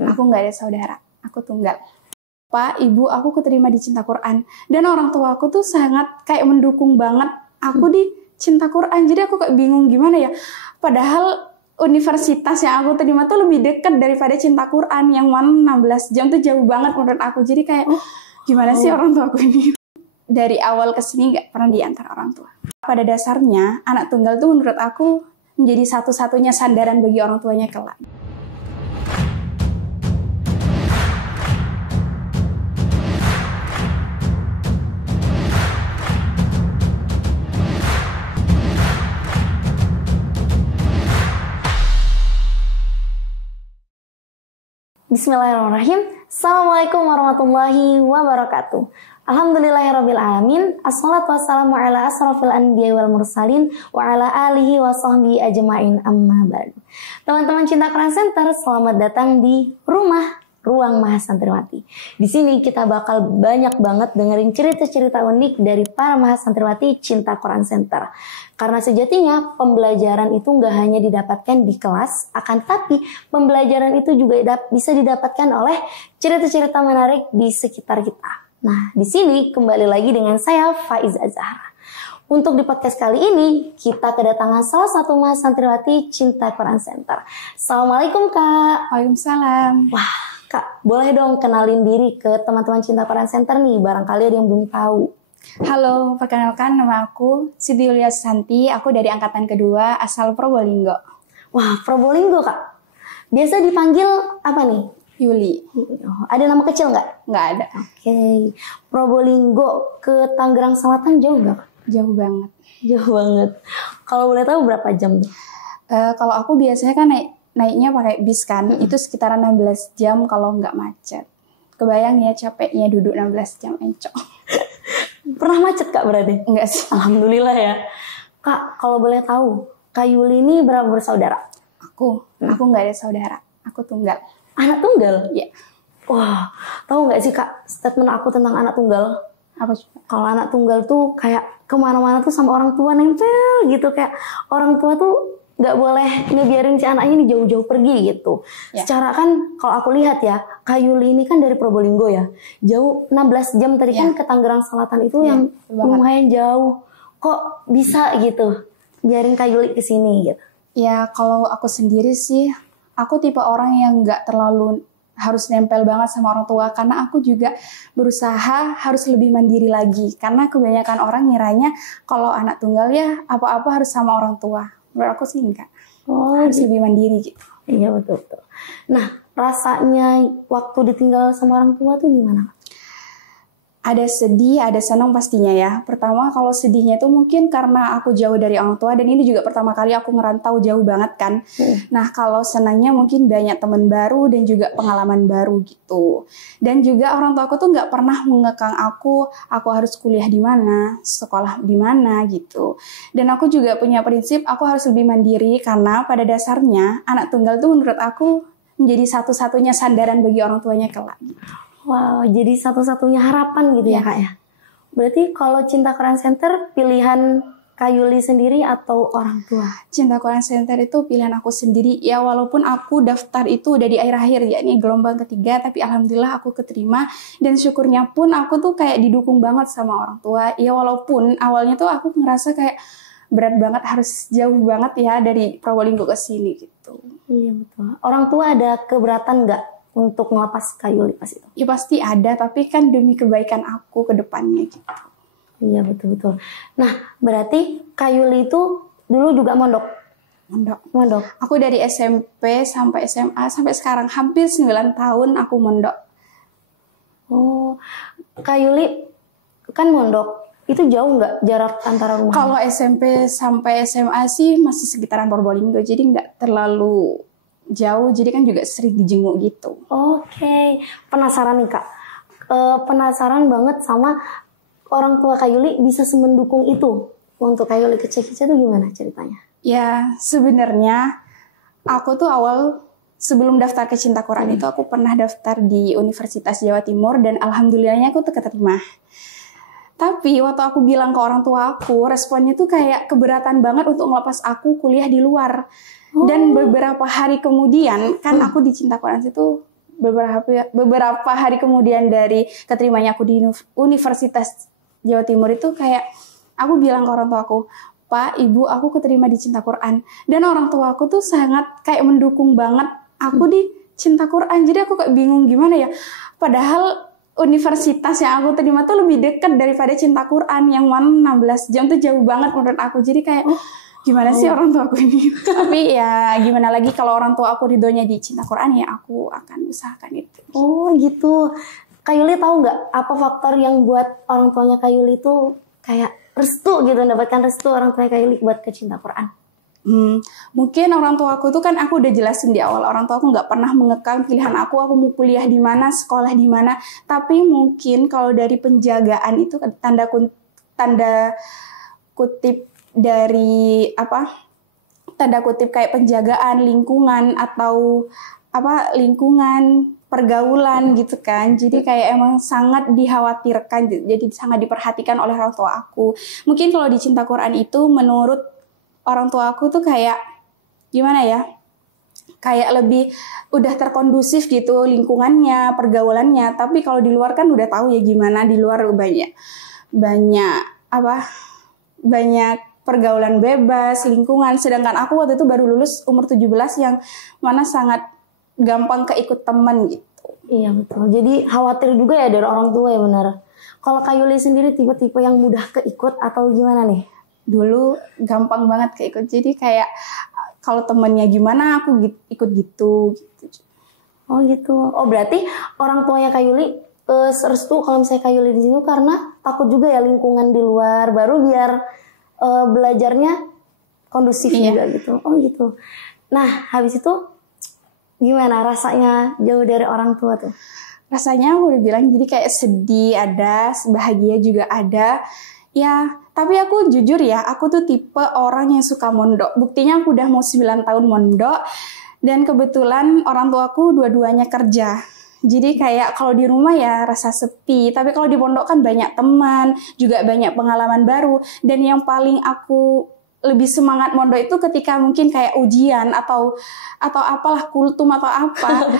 Aku nggak ada saudara. Aku tunggal. Pak, ibu, aku keterima di Cinta Quran. Dan orang tua aku tuh sangat kayak mendukung banget aku di Cinta Quran. Jadi aku kayak bingung gimana ya. Padahal universitas yang aku terima tuh lebih dekat daripada Cinta Quran. Yang mana 16 jam tuh jauh banget menurut aku. Jadi kayak gimana sih orang tua aku ini. Dari awal kesini gak pernah diantar orang tua. Pada dasarnya, anak tunggal tuh menurut aku menjadi satu-satunya sandaran bagi orang tuanya kelak. Bismillahirrahmanirrahim. Assalamualaikum warahmatullahi wabarakatuh. Alhamdulillahirrabbilalamin. Assalatu wassalamu ala asrafil anbiya wal mursalin wa ala alihi wa sahbihi ajma'in, amma ba'du. Teman-teman Cinta Quran Center, selamat datang di rumah Ruang Mahasantriwati. Di sini kita bakal banyak banget dengerin cerita-cerita unik dari para Mahasantriwati Cinta Quran Center. Karena sejatinya pembelajaran itu nggak hanya didapatkan di kelas, akan tapi pembelajaran itu juga bisa didapatkan oleh cerita-cerita menarik di sekitar kita. Nah, di sini kembali lagi dengan saya Faiza Zahra. Untuk di podcast kali ini, kita kedatangan salah satu Mahasantriwati Cinta Quran Center. Assalamualaikum Kak. Waalaikumsalam. Wah, Kak, boleh dong kenalin diri ke teman-teman Cinta Quran Center nih, barangkali ada yang belum tahu. Halo, perkenalkan nama aku Siti Yulia Santi, aku dari angkatan kedua asal Probolinggo. Wah, Probolinggo Kak. Biasa dipanggil apa nih? Yuli. Oh, ada nama kecil nggak? Nggak ada. Oke. Probolinggo ke Tangerang Selatan jauh nggak? Jauh banget. Jauh banget. Kalau boleh tahu berapa jam? Kalau aku biasanya kan naiknya pakai bis kan, itu sekitaran 16 jam kalau nggak macet. Kebayang ya capeknya duduk 16 jam encok. Pernah macet Kak berarti? Enggak sih. Alhamdulillah ya. Kak, kalau boleh tahu, Kak Yuli ini berapa bersaudara? Aku nggak ada saudara. Aku tunggal. Anak tunggal? Iya. Wah, tahu nggak sih Kak statement aku tentang anak tunggal? Apa coba? Kalau anak tunggal tuh kayak kemana-mana tuh sama orang tua nempel gitu. Kayak orang tua tuh nggak boleh ngebiarin si anaknya ini jauh-jauh pergi gitu. Ya. Secara kan kalau aku lihat ya, Kak Yuli ini kan dari Probolinggo ya. Jauh 16 jam tadi kan ke Tangerang Selatan itu yang lumayan jauh. Kok bisa gitu biarin Kak Yuli kesini gitu? Ya kalau aku sendiri sih, aku tipe orang yang nggak terlalu harus nempel banget sama orang tua. Karena aku juga berusaha harus lebih mandiri lagi. Karena kebanyakan orang ngiranya kalau anak tunggal ya apa-apa harus sama orang tua. Menurut aku sih enggak. Harus lebih mandiri gitu. Iya betul. Nah, rasanya waktu ditinggal sama orang tua tuh gimana? Ada sedih, ada senang pastinya ya. Pertama kalau sedihnya itu mungkin karena aku jauh dari orang tua dan ini juga pertama kali aku ngerantau jauh banget kan. Nah kalau senangnya mungkin banyak teman baru dan juga pengalaman baru gitu. Dan juga orang tua aku tuh nggak pernah mengekang aku harus kuliah di mana, sekolah di mana gitu. Dan aku juga punya prinsip aku harus lebih mandiri karena pada dasarnya anak tunggal tuh menurut aku menjadi satu-satunya sandaran bagi orang tuanya kelak. Wow, jadi satu-satunya harapan gitu ya Kak ya. Berarti kalau Cinta Quran Center pilihan Kak Yuli sendiri atau orang tua? Cinta Quran Center itu pilihan aku sendiri. Ya walaupun aku daftar itu udah di akhir-akhir ya, ini gelombang ketiga, tapi alhamdulillah aku keterima. Dan syukurnya pun aku tuh kayak didukung banget sama orang tua. Ya walaupun awalnya tuh aku ngerasa kayak berat banget, harus jauh banget ya dari Probolinggo ke sini gitu. Iya betul. Orang tua ada keberatan nggak untuk ngelepas Kak Yuli pas itu? Ya pasti ada, tapi kan demi kebaikan aku ke depannya gitu. Iya betul-betul. Nah, berarti Kak Yuli itu dulu juga mondok? Mondok. Aku dari SMP sampai SMA, sampai sekarang hampir 9 tahun aku mondok. Oh, Kak Yuli kan mondok. Itu jauh nggak jarak antara rumah? Kalau SMP sampai SMA sih masih sekitaran Probolinggo, jadi nggak terlalu jauh, jadi kan juga sering dijenguk gitu. Oke. Penasaran nih Kak. Penasaran banget sama orang tua Kak Yuli bisa semendukung itu. Untuk Kak Yuli kecil-kecil itu gimana ceritanya? Ya sebenarnya aku tuh awal sebelum daftar ke Cinta Quran itu aku pernah daftar di Universitas Jawa Timur dan alhamdulillahnya aku tuh keterima. Tapi waktu aku bilang ke orang tua aku, responnya tuh kayak keberatan banget untuk ngelepas aku kuliah di luar. Dan beberapa hari kemudian, kan aku di Cinta Quran itu beberapa hari kemudian dari keterimanya aku di Universitas Jawa Timur itu kayak aku bilang ke orang tua aku, Pak, Ibu, aku keterima di Cinta Quran. Dan orang tua aku tuh sangat kayak mendukung banget aku di Cinta Quran. Jadi aku kayak bingung gimana ya. Padahal universitas yang aku terima tuh lebih dekat daripada Cinta Quran, yang mana 16 jam tuh jauh banget menurut aku. Jadi kayak gimana sih orang tua aku ini. Tapi ya gimana lagi, kalau orang tua aku ridhonya di Cinta Quran, ya aku akan usahakan itu. Oh gitu. Kak Yuli tahu nggak apa faktor yang buat orang tuanya Kak Yuli itu kayak restu gitu, mendapatkan restu orang tuanya Kak Yuli buat ke Cinta Quran? Mungkin orang tua aku tuh kan aku udah jelasin di awal, orang tua aku nggak pernah mengekang pilihan aku mau kuliah di mana, sekolah di mana. Tapi mungkin kalau dari penjagaan itu tanda kutip dari tanda kutip kayak penjagaan lingkungan atau lingkungan pergaulan gitu kan. Jadi kayak emang sangat dikhawatirkan, jadi sangat diperhatikan oleh orang tua aku. Mungkin kalau di Cinta Quran itu menurut orang tua aku tuh kayak gimana ya, kayak lebih udah terkondusif gitu lingkungannya, pergaulannya. Tapi kalau di luar kan udah tahu ya gimana, di luar banyak pergaulan bebas, lingkungan. Sedangkan aku waktu itu baru lulus umur 17 yang mana sangat gampang keikut teman gitu. Iya betul. Jadi khawatir juga ya dari orang tua ya, benar. Kalau Kak Yuli sendiri tipe-tipe yang mudah keikut atau gimana nih? Dulu gampang banget keikut. Jadi kayak kalau temennya gimana aku ikut gitu. Oh gitu. Oh berarti orang tuanya Kak Yuli restu kalau misalnya Kak Yuli di sini karena takut juga ya lingkungan di luar, baru biar belajarnya kondusif juga gitu. Oh gitu. Nah habis itu gimana rasanya jauh dari orang tua tuh? Rasanya aku udah bilang jadi kayak sedih ada, bahagia juga ada. Ya, tapi aku jujur ya, aku tuh tipe orang yang suka mondok. Buktinya aku udah mau 9 tahun mondok. Dan kebetulan orang tuaku dua-duanya kerja. Jadi kayak kalau di rumah ya rasa sepi. Tapi kalau di pondok kan banyak teman, juga banyak pengalaman baru. Dan yang paling aku lebih semangat mondok itu ketika mungkin kayak ujian atau apalah kultum atau apa.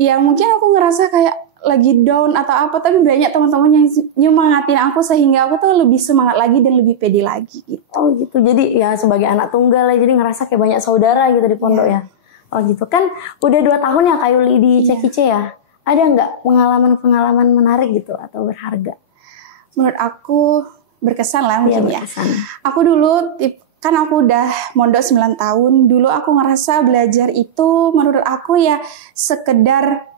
Ya mungkin aku ngerasa kayak lagi down atau apa, tapi banyak teman-teman yang nyemangatin aku sehingga aku tuh lebih semangat lagi dan lebih pede lagi gitu. Oh gitu. Jadi ya sebagai anak tunggal ya, jadi ngerasa kayak banyak saudara gitu di pondok ya. Oh gitu. Kan udah 2 tahun ya Kak Yuli di CKC ya. Ada nggak pengalaman-pengalaman menarik gitu atau berharga? Menurut aku berkesan lah mungkin ya. Aku dulu kan aku udah mondok 9 tahun. Dulu aku ngerasa belajar itu menurut aku ya sekedar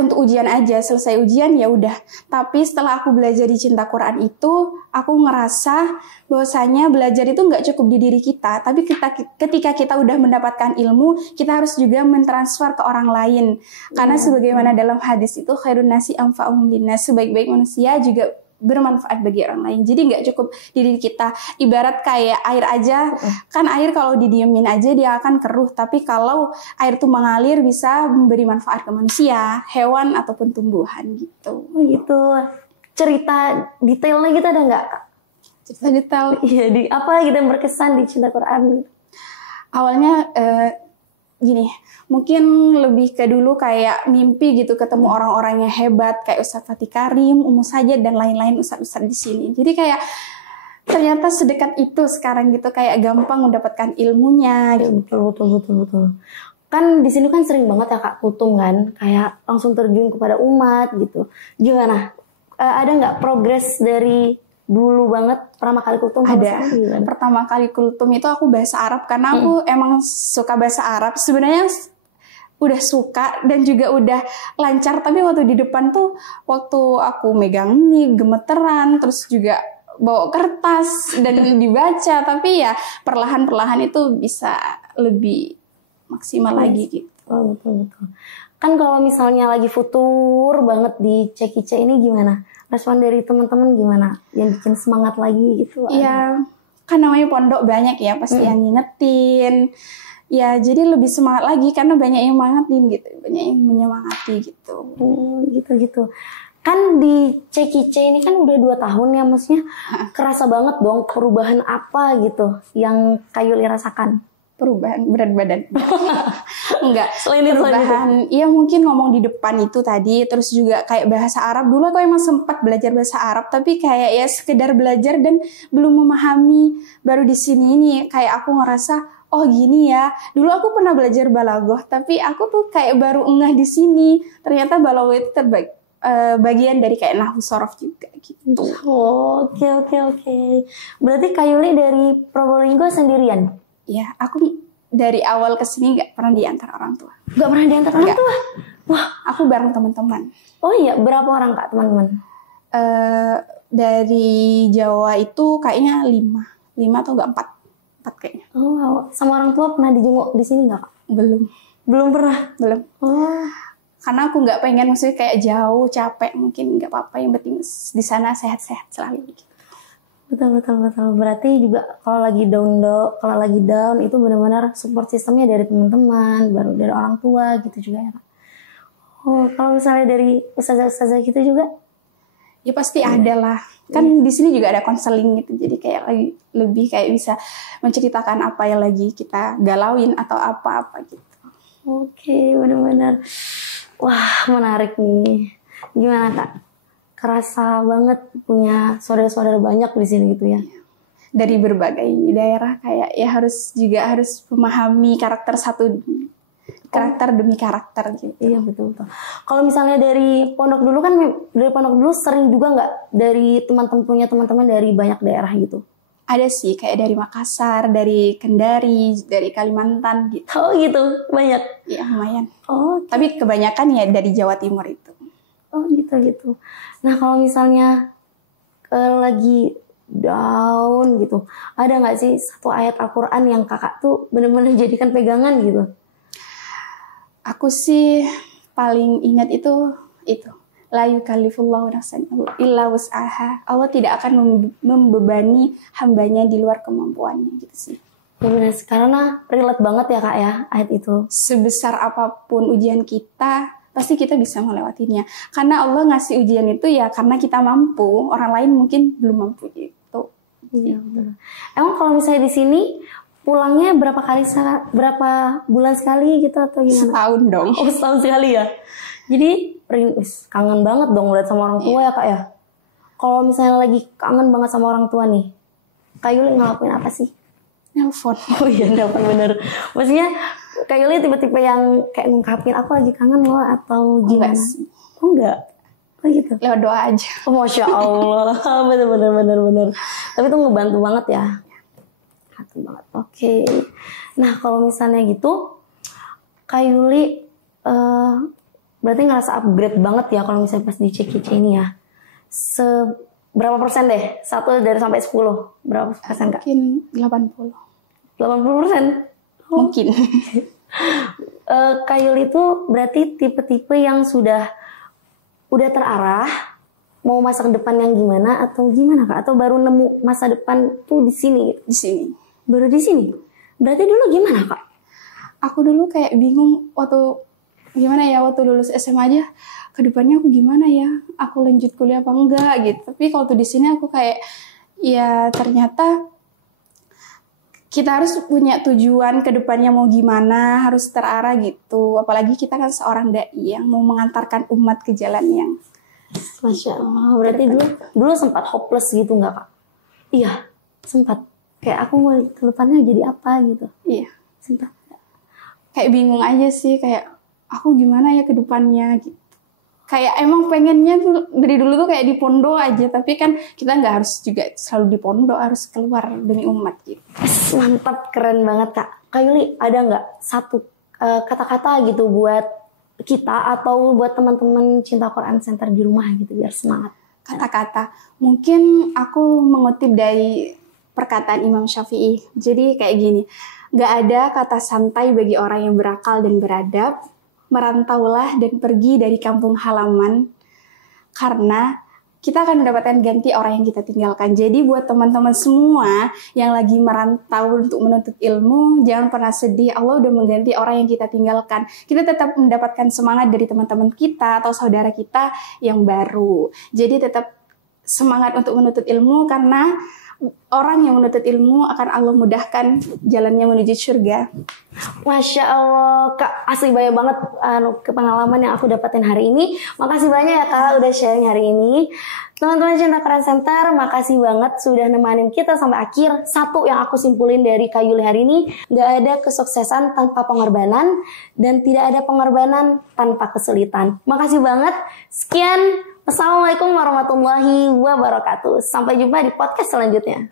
untuk ujian aja, selesai ujian ya udah. Tapi setelah aku belajar di Cinta Quran itu, aku ngerasa bahwasanya belajar itu nggak cukup di diri kita, tapi ketika kita udah mendapatkan ilmu, kita harus juga mentransfer ke orang lain. Karena sebagaimana dalam hadis itu, khairun nasi anfa'uhum linnas, sebaik-baik manusia juga bermanfaat bagi orang lain. Jadi nggak cukup di diri kita. Ibarat kayak air aja, kan air kalau didiemin aja dia akan keruh. Tapi kalau air itu mengalir bisa memberi manfaat ke manusia, hewan ataupun tumbuhan gitu. Oh gitu. Cerita detailnya gitu ada nggak? Cerita detail? Iya, di apa gitu yang berkesan di Cinta Quran? Awalnya gini, mungkin lebih ke dulu kayak mimpi gitu ketemu orang-orang yang hebat kayak Ustadz Fatih Karim, Ummu Sajad dan lain-lain ustadz-ustadz di sini. Jadi kayak ternyata sedekat itu sekarang gitu, kayak gampang mendapatkan ilmunya. Gitu. Betul. Kan di sini kan sering banget ya Kak kultum kan, kayak langsung terjun kepada umat gitu. Gimana? Ada nggak progres dari dulu banget pertama kali kultum? Ada. Pertama kali kultum itu aku bahasa Arab karena aku emang suka bahasa Arab. Sebenarnya udah suka dan juga udah lancar, tapi waktu di depan tuh waktu aku megang mic gemeteran, terus juga bawa kertas dan dibaca, tapi ya perlahan-perlahan itu bisa lebih maksimal lagi gitu. Oh, betul. Kan kalau misalnya lagi futur banget di CKC ini gimana? Respon dari teman-teman gimana? Yang bikin semangat lagi gitu? Iya, kan namanya pondok banyak ya, pasti yang ngingetin. Ya, jadi lebih semangat lagi karena banyak yang nyemangatin gitu, banyak yang menyemangati gitu. Oh, gitu. Kan di CKC ini kan udah 2 tahun ya, maksudnya kerasa banget dong perubahan apa gitu yang Kak Yuli rasakan? perubahan berat badan. Enggak, Selain itu. perubahan. Iya mungkin ngomong di depan itu tadi, terus juga kayak bahasa Arab. Dulu aku emang sempat belajar bahasa Arab, tapi kayak ya sekedar belajar dan belum memahami. Baru di sini ini kayak aku ngerasa, oh gini ya. Dulu aku pernah belajar balaghah, tapi aku tuh kayak baru ngeh di sini. Ternyata balaghah itu bagian dari kayak nahwu sorof juga gitu. Oh, oke. Berarti Kak Yuli dari Probolinggo sendirian? Ya, aku dari awal kesini nggak pernah diantar orang tua. Gak pernah diantar orang Nggak. tua? Wah, Aku bareng teman-teman. oh iya, berapa orang Kak teman-teman? Dari Jawa itu kayaknya 5 atau enggak 4 kayaknya. Oh, wow. Sama orang tua pernah dijenguk di sini nggak Kak? Belum. Belum pernah. Oh. Karena aku nggak pengen maksudnya kayak jauh, capek, mungkin nggak apa-apa, yang penting di sana sehat-sehat selalu. Betul. Berarti juga kalau lagi down itu benar-benar support sistemnya dari teman-teman, baru dari orang tua gitu juga ya Kak. Oh, kalau misalnya dari ustazah-ustazah gitu juga? Ya pasti ada lah. Kan di sini juga ada konseling gitu. Jadi kayak lebih kayak bisa menceritakan apa yang lagi kita galauin atau apa-apa gitu. Oke, benar-benar. Wah, menarik nih. Gimana Kak? Kerasa banget punya saudara-saudara banyak di sini gitu ya. Dari berbagai daerah kayak ya harus memahami karakter demi karakter gitu. Iya, betul. Kalau misalnya dari pondok dulu sering juga nggak dari punya teman-teman dari banyak daerah gitu? Ada sih kayak dari Makassar, dari Kendari, dari Kalimantan gitu. Oh gitu, banyak. Ya lumayan. Oh, Tapi kebanyakan ya dari Jawa Timur itu. oh gitu. Nah kalau misalnya lagi down gitu, ada nggak sih satu ayat Al-Quran yang kakak tuh benar-benar jadikan pegangan gitu? Aku sih paling ingat itu. La yukallifullahu nafsan illa wus'aha. Allah tidak akan membebani hambanya di luar kemampuannya gitu sih. Ya benar, karena relate banget ya Kak ya ayat itu. Sebesar apapun ujian kita, pasti kita bisa melewatinya. Karena Allah ngasih ujian itu ya karena kita mampu, orang lain mungkin belum mampu gitu. Iya benar. Emang kalau misalnya di sini pulangnya berapa bulan sekali gitu atau gimana? Setahun dong. Oh, setahun sekali ya. Jadi kangen banget dong lihat sama orang tua ya Kak ya. Kalau misalnya lagi kangen banget sama orang tua nih, Kak Yuli ngelakuin apa sih? Nelfon. Oh iya, nelfon bener. Maksudnya Kak Yuli tipe-tipe yang kayak ngungkapin aku lagi kangen loh atau gimana? Enggak sih. Oh enggak? Oh gitu? Lewat doa aja. Oh, Masya Allah. bener. Tapi itu ngebantu banget ya. Ngebantu banget. Oke. Nah kalau misalnya gitu, Kak Yuli berarti ngerasa upgrade banget ya kalau misalnya pas di CKC ini ya. Berapa persen deh? 1 dari sampai 10. Berapa persen Kak? Mungkin 80. 80%? Mungkin. Kak Yuli itu berarti tipe-tipe yang udah terarah mau masa depan yang gimana atau gimana Kak? Atau baru nemu masa depan tuh di sini? Di sini. Baru di sini? Berarti dulu gimana Kak? Aku dulu kayak bingung waktu lulus SMA aja, kedepannya aku gimana ya? Aku lanjut kuliah apa enggak gitu. Tapi kalau tuh di sini aku kayak ya ternyata kita harus punya tujuan kedepannya mau gimana, harus terarah gitu. Apalagi kita kan seorang dai yang mau mengantarkan umat ke jalan yang Masya Allah. Berarti dulu sempat hopeless gitu nggak Kak? Iya, sempat. Kayak aku mau kedepannya jadi apa gitu. iya, Sempat. kayak bingung aja sih, kayak aku gimana ya ke depannya gitu. Kayak emang pengennya tuh dari dulu tuh kayak di pondok aja, tapi kan kita nggak harus juga selalu di pondok, harus keluar demi umat gitu. Mantap, keren banget Kak. Kak Yuli, ada nggak satu kata-kata gitu buat kita atau buat teman-teman Cinta Quran Center di rumah gitu biar semangat? Kata-kata, mungkin aku mengutip dari perkataan Imam Syafi'i. Jadi kayak gini, nggak ada kata santai bagi orang yang berakal dan beradab. Merantaulah dan pergi dari kampung halaman, karena kita akan mendapatkan ganti orang yang kita tinggalkan. Jadi buat teman-teman semua yang lagi merantau untuk menuntut ilmu, jangan pernah sedih, Allah udah mengganti orang yang kita tinggalkan. Kita tetap mendapatkan semangat dari teman-teman kita atau saudara kita yang baru. Jadi tetap semangat untuk menuntut ilmu, karena orang yang menuntut ilmu akan Allah mudahkan jalannya menuju surga. Masya Allah, Kak, asli banyak banget ke pengalaman yang aku dapetin hari ini. Makasih banyak ya Kak udah sharing hari ini. Teman-teman Cinta Quran Center, makasih banget sudah nemanin kita sampai akhir. Satu yang aku simpulin dari Kak Yuli hari ini, gak ada kesuksesan tanpa pengorbanan dan tidak ada pengorbanan tanpa kesulitan. Makasih banget. Sekian, Assalamualaikum warahmatullahi wabarakatuh. Sampai jumpa di podcast selanjutnya.